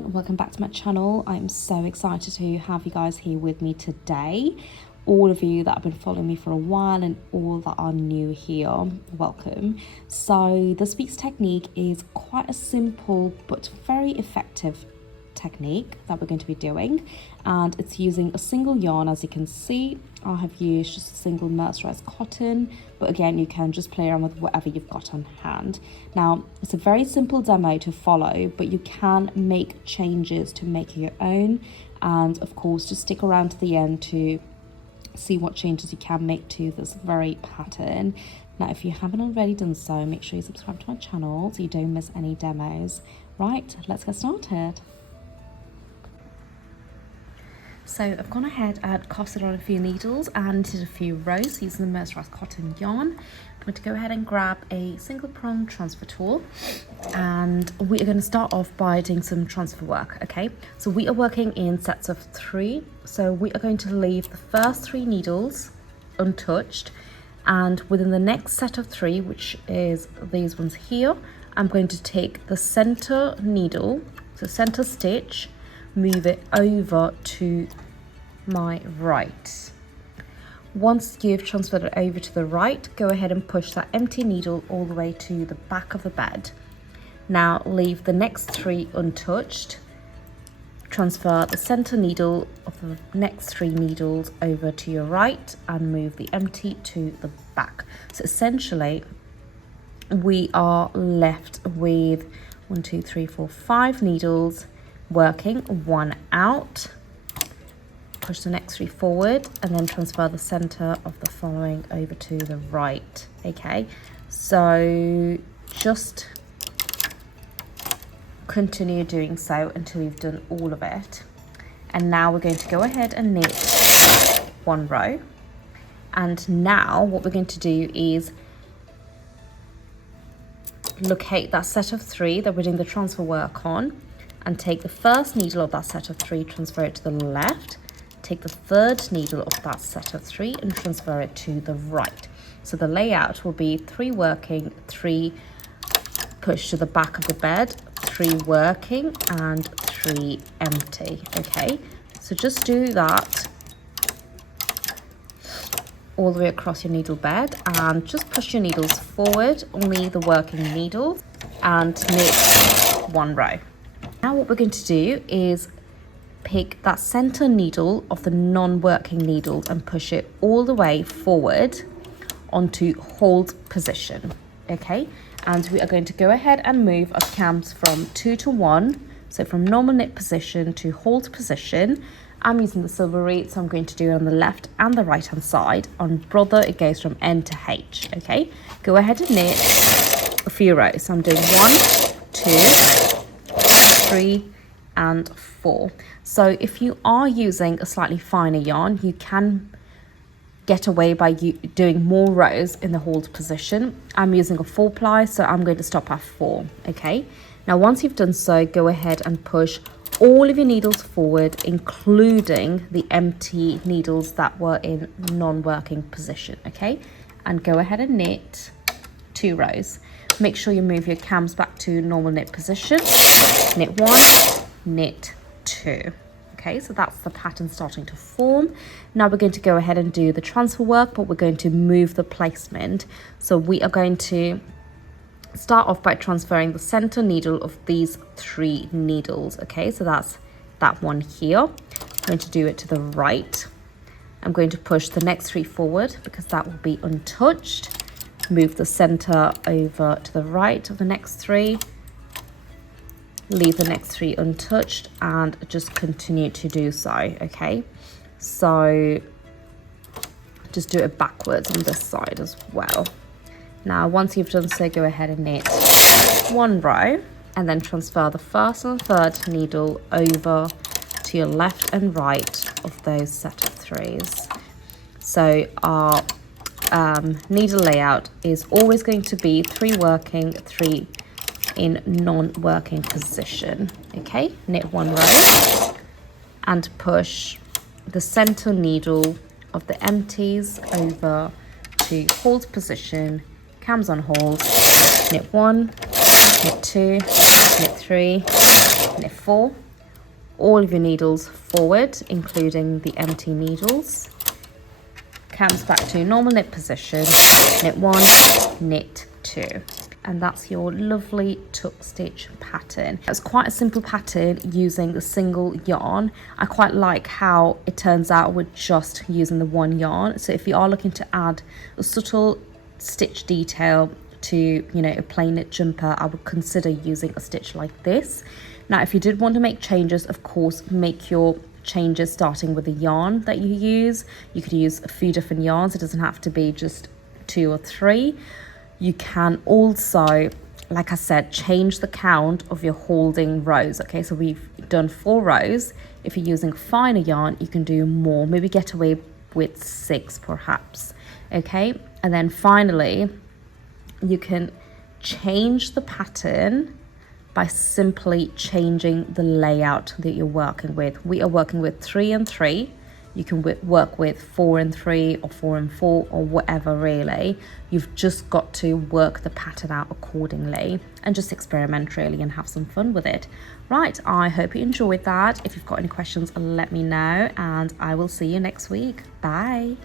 everyone, welcome back to my channel. I'm so excited to have you guys here with me today. All of you that have been following me for a while and all that are new here, welcome. So this week's technique is quite a simple but very effective technique that we're going to be doing, and it's using a single yarn. As you can see, I have used just a single mercerized cotton, but again, you can just play around with whatever you've got on hand. Now, it's a very simple demo to follow, but you can make changes to make it your own, and of course just stick around to the end to see what changes you can make to this very pattern. Now, if you haven't already done so, make sure you subscribe to my channel so you don't miss any demos. Right, let's get started. So I've gone ahead and casted on a few needles and did a few rows using the mercerized cotton yarn. I'm going to go ahead and grab a single prong transfer tool, and we are going to start off by doing some transfer work. Okay, so we are working in sets of 3, so we are going to leave the first 3 needles untouched, and within the next set of 3, which is these ones here, I'm going to take the center needle, so center stitch, move it over to my right. Once you've transferred it over to the right, go ahead and push that empty needle all the way to the back of the bed. Now leave the next 3 untouched, transfer the center needle of the next 3 needles over to your right and move the empty to the back. So essentially we are left with 1, 2, 3, 4, 5 needles working, 1 out, push the next 3 forward, and then transfer the center of the following over to the right. Okay, so just continue doing so until you've done all of it. And now we're going to go ahead and knit 1 row, and now what we're going to do is locate that set of 3 that we're doing the transfer work on, and take the first needle of that set of 3, transfer it to the left, take the third needle of that set of 3 and transfer it to the right. So the layout will be 3 working, 3 push to the back of the bed, 3 working and 3 empty. Okay, so just do that all the way across your needle bed, and just push your needles forward, only the working needles, and knit 1 row. Now what we're going to do is pick that center needle of the non-working needles and push it all the way forward onto hold position. Okay, and we are going to go ahead and move our cams from 2 to 1, so from normal knit position to hold position. I'm using the silver reed, so I'm going to do it on the left and the right hand side. On brother, it goes from N to H. Okay, go ahead and knit a few rows. So I'm doing 1, 2, 3 and 4. So if you are using a slightly finer yarn, you can get away by doing more rows in the hold position. I'm using a 4 ply, so I'm going to stop at 4. Okay, now once you've done so, go ahead and push all of your needles forward, including the empty needles that were in non-working position. Okay, and go ahead and knit 2 rows. Make sure you move your cams back to normal knit position. Knit 1, knit 2. Okay, so that's the pattern starting to form. Now we're going to go ahead and do the transfer work, but we're going to move the placement. So we are going to start off by transferring the center needle of these 3 needles. Okay, so that's that one here. I'm going to do it to the right. I'm going to push the next 3 forward because that will be untouched. Move the center over to the right of the next 3, leave the next 3 untouched, and just continue to do so. Okay, so just do it backwards on this side as well. Now once you've done so, go ahead and knit 1 row, and then transfer the first and third needle over to your left and right of those set of 3s. So our needle layout is always going to be 3 working, 3 in non-working position. Okay, knit 1 row and push the center needle of the empties over to hold position, cams on hold, knit 1, knit 2, knit 3, knit 4, all of your needles forward, including the empty needles. Comes back to normal knit position, knit 1, knit 2. And that's your lovely tuck stitch pattern. It's quite a simple pattern using a single yarn. I quite like how it turns out with just using the one yarn. So if you are looking to add a subtle stitch detail to, you know, a plain knit jumper, I would consider using a stitch like this. Now, if you did want to make changes, of course, make your changes starting with the yarn that you use. You could use a few different yarns. It doesn't have to be just 2 or 3. You can also, like I said, change the count of your holding rows. Okay, so we've done 4 rows. If you're using finer yarn, you can do more, maybe get away with 6 perhaps. Okay, and then finally, you can change the pattern by simply changing the layout that you're working with. We are working with 3 and 3. You can work with 4 and 3 or 4 and 4 or whatever really. You've just got to work the pattern out accordingly and just experiment really and have some fun with it. Right, I hope you enjoyed that. If you've got any questions, let me know and I will see you next week. Bye.